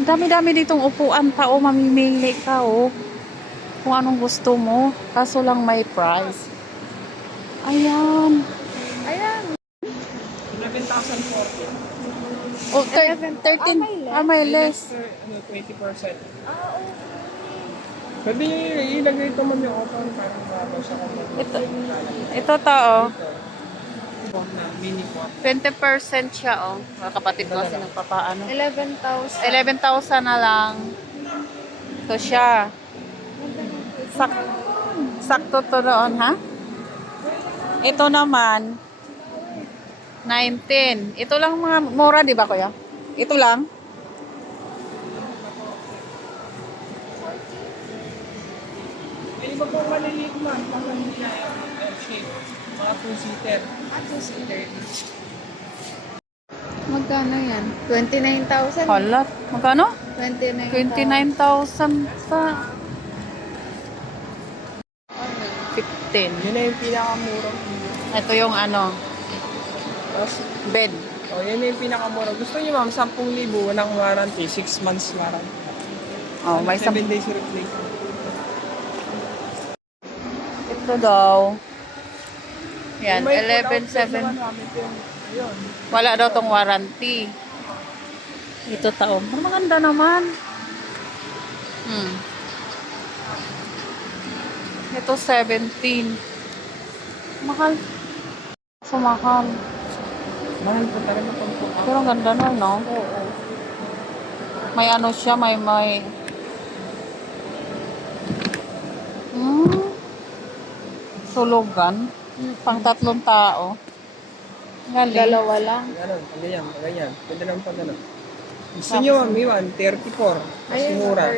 Ang dami-dami ditong upuan pa, oh. Mamimili ka, oh. Kung anong gusto mo. Kaso lang may price. Ayan. Ayan. 11,040. Oh, 13. May less. 20%. Ah, okay. Pwede ilagay ito man yung open para mababaw siya kung Ito to, oh. na mini po. 20% siya, oh. Mga kapatid ko kasi nagpapaano. 11,000. 11,000 na lang. Ito siya. Sakto to doon, ha? Ito naman, 19. Ito lang mga mura, di ba, kuya? Ito lang. May iba pong maliliit man. Pag hindi na shape. Mga 2-seater. Ah, 2-seater. Magkano yan? 29,000. Hala, magkano? 29,000. 29,000 sa 15. Yun na yung pinakamurang. Ito yung ano, Tapos, bed. oh, yan na yung pinakamura. Gusto niyo ma'am, 10,000. Walang warranty. 6 months warranty. Oh, may 7 days replacement. Ito daw. Yan, May 11,700. naman namin ito yung, ayun. Wala daw tong warranty. Ito taon. Maganda naman. Ito 17. Mahal. Sumahal. Mahal po talaga pag po. Pero ang ganda na, no? Oo. May ano siya, may sulugan. Pang 3 tao. Galing. Dalawa lang. Ganon, ganyan, ganyan. Pwede naman pa ganon. Gusto niyo ma'am, Iwan, 34. Mas Ayun, mura.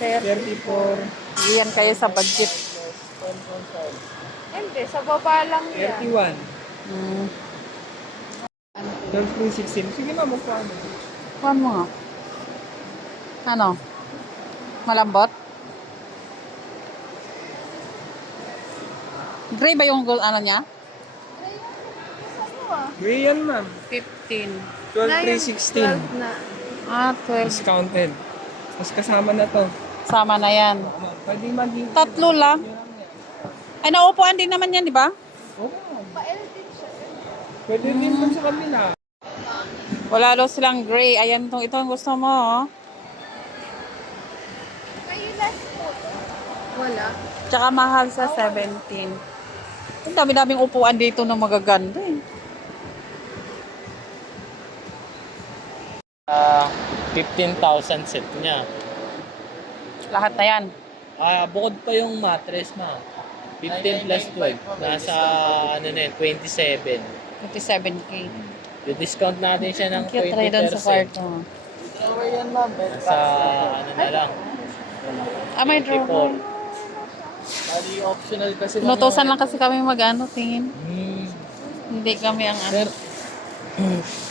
30. 34. Iyan kayo sa budget. Hindi, sa baba lang yan. 31. Hmm. 12.16. Sige ma'am, magkano? Kuhan mo nga. Ano? Malambot? Gray ba yung gold ano niya? Gray yan ma'am. 15. 12.316. 12 na. Ah, 12. Discounted. Mas kasama na to. Sama na yan. Pwede maging... 3 lang. Ay, naupuan din naman yan, di ba? Oo. Pa-L din siya. Pwede din dun sa kabila. Wala daw silang gray. Ayan, ito ang gusto mo, oh. May less po. Wala. Tsaka mahal sa 17. Ang dami-daming upuan dito na magaganda, eh. 15,000 set niya. Lahat na yan. Bukod pa yung mattress na. 15 plus 12. Nasa ano na yun, 27. 57K. I-discount natin siya ng Cute try doon sa 20%. kwarto. Nasa ano na lang. Ah, may drawer. 24. Bali optional kasi. Inutosan lang kasi kami mag-ano, tingin. Hindi kami ang ano. Sir,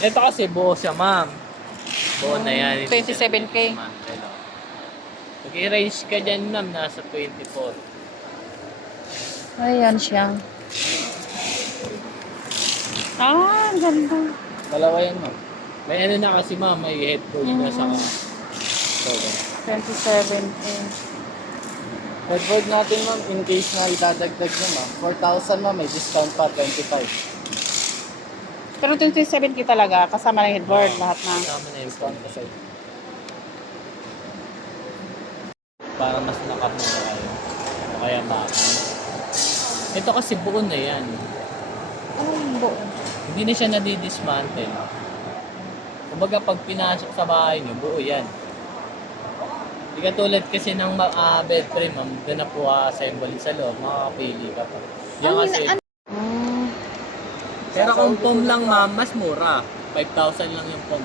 ito kasi buo siya ma'am. Buo na yan. 27K. Pag i-range ka dyan ma'am, nasa 24. Ayan siya. Ah, ang ganda. Dalawa yan ma'am. May ano na kasi ma'am, may headboard na sa 27K. Headboard natin ma'am, in case na idadagdag nyo ma'am, 4,000 ma'am, may discount pa, 25. Pero 27K talaga, kasama ng headboard, lahat na. Kasama na yung Discount kasi. para mas nakamura kayo. O kaya ito kasi buo na yan. Anong buo? Hindi na siya nadidismantle. Kumbaga pag pinasok sa bahay nyo, buo yan. Hindi katulad kasi ng bed frame, ma'am, doon na po assemble sa loob, makakapili ka pa. Yan kasi, pero kung foam lang ma'am, mas mura. 5,000 lang yung foam.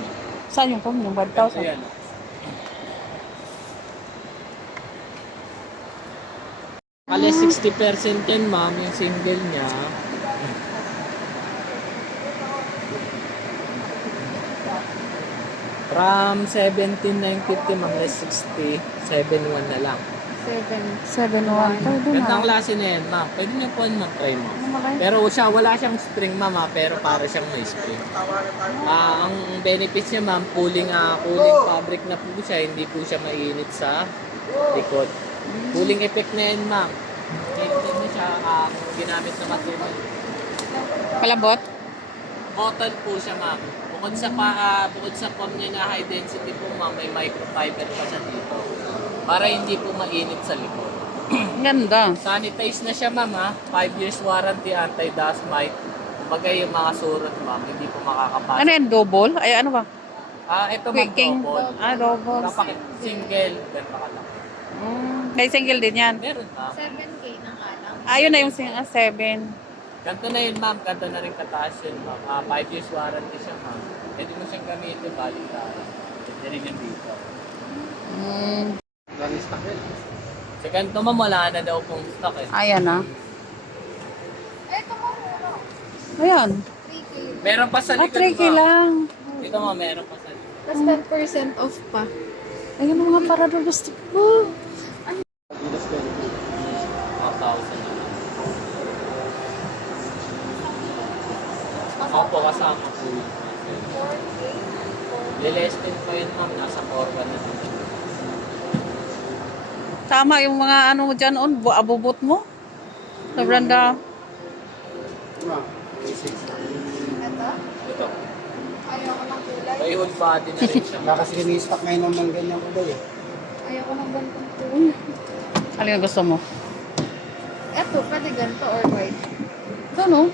Saan yung phone? Yung 5,000? Ayan. Kali 60% yan ma'am, yung single niya. From 17,950 ma'am, less 60, 7,1 na lang. 7-1. Pwede Gandang na. klase na yan, ma'am. Pwede niyo po mag-try, ma'am. Ano malay? Pero wala siyang spring, ma'am, pero para siyang may spring. Ang benefits niya, ma'am, cooling fabric na po siya. Hindi po siya mainit sa likod. Cooling effect na yan, ma'am. Mainit na siya, ginamit na material. Palambot? Cotton po siya, ma'am. Bukod sa foam niya na high density po, ma'am, may microfiber pa siya dito. Para hindi po mainit sa likod. Ganda. Sanitize na siya, ma'am, ha. 5 years warranty, anti-dust mite. Kumbaga yung mga surot, ma'am, hindi po makakapasok. Ano yan? Double? Ay, ano ba? Ito, ma'am, King. double. Ah, double. Kapag single, ganito kalaki. May single din yan. Meron, ma'am. 7K na nga lang. Ayun na yung 7. Ganito na yun, ma'am. Ganito na rin kataas yun, ma'am. 5 years warranty siya, ma'am. Pwede mo siyang gamitin, balik na. Pwede rin yung dito. Dami stock yun. Sa ganito, ma'am, wala na daw pong stock, eh. Ayan na. Ito mura. Ayan. 3K. Meron pa sa Ah, likod, 3K ma'am. lang. Dito, ma'am, meron pa sa likod. Plus 10% off pa. Ayun ang mga parado gusto ko. Adidas ko yun. 1,000 na lang. Opo, kasama po yun. Less din pa yun, ma'am. Nasa 4,1 na din. Tama yung mga ano mo dyan on, abubot mo. Sobrang da. Ma'am, may 6 na. Ito? Ito. Ayoko ng kulay. May whole body na rin siya. Wala kasi kini-stock ngayon ng mga ganyan kulay eh. Ayoko ng ganitong kulay. Ano yung gusto mo? Ito, pwede ganito or white. Doon oh.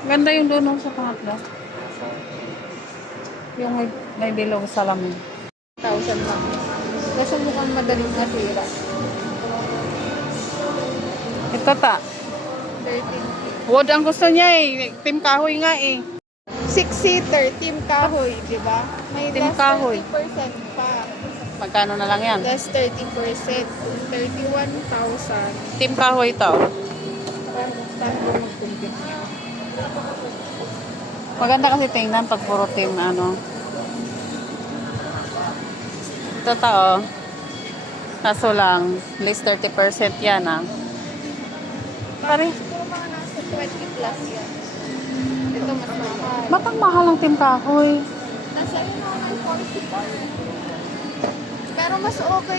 Ganda yung doon oh, sa pangatlo. Yung may bilog sa lamin. 1,000 lang. Kasi mukhang madaling masira. Ito ta. 13K. Wood ang gusto niya eh. Team kahoy nga eh. 6-seater, team kahoy, di ba? May Team less kahoy. 30% pa. Magkano na lang yan? Less 30%. 31,000. Team kahoy to. Parang standard mag-compute niya. Maganda kasi tingnan pag puro team ano. Ito ta oh. Kaso lang, at least 30% yan ah. Pare, Siguro mga nasa 20 plus yan. Ito mas mahal. ba't ang mahal ng team kahoy? Nasa yun ako ng 40 pa. Pero mas okay